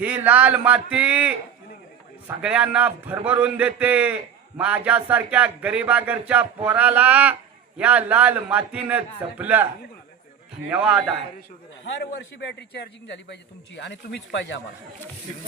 ही लाल माती सगळ्यांना भरभरून देते. माझ्यासारख्या गरीबागरच्या पोराला या लाल मातीनं जपलं. धन्यवाद आहे. हर वर्षी बॅटरी चार्जिंग झाली पाहिजे तुमची आणि तुम्हीच पाहिजे आम्हाला.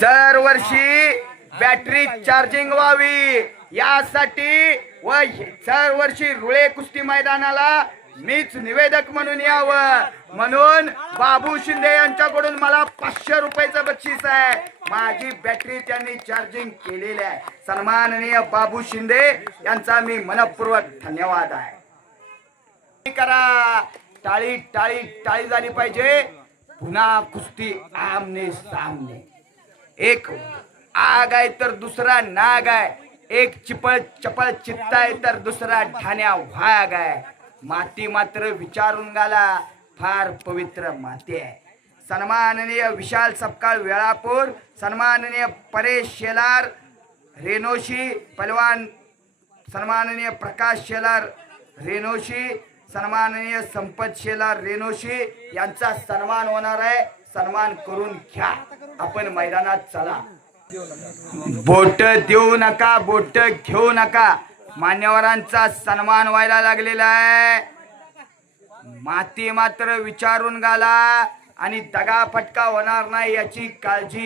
दरवर्षी बॅटरी चार्जिंग व्हावी यासाठी व दरवर्षी रुळे कुस्ती मैदानाला मीच निवेदक म्हणून यावं म्हणून बाबू शिंदे यांच्याकडून मला 500 रुपयाचं बक्षीस आहे. माझी बॅटरी त्यांनी चार्जिंग केलेली आहे. सन्माननीय बाबू शिंदे यांचा मी मनपूर्वक धन्यवाद आहे. करा टाळी टाळी टाळी झाली पाहिजे. पुन्हा कुस्ती आमने सामने. एक आग आहे तर दुसरा नाग आहे. एक चिपळ चपळ चित्त आहे तर दुसरा ठाण्या वाघ आहे. माती मात्र विचारून गाला फार पवित्र माती आहे. सन्माननीय विशाल सपकाळ वेळापूर, सन्माननीय परेश शेलार रेनोशी पलवान, सन्माननीय प्रकाश शेलार रेनोशी, सन्माननीय संपत शेलार रेनोशी यांचा सन्मान होणार आहे. सन्मान करून घ्या. आपण मैदानात चला. बोट देऊ नका, बोट घेऊ नका. मान्यवरांचा सन्मान व्हायला लागलेला आहे. माती मात्र विचारून गाला आणि दगाफटका होणार नाही याची काळजी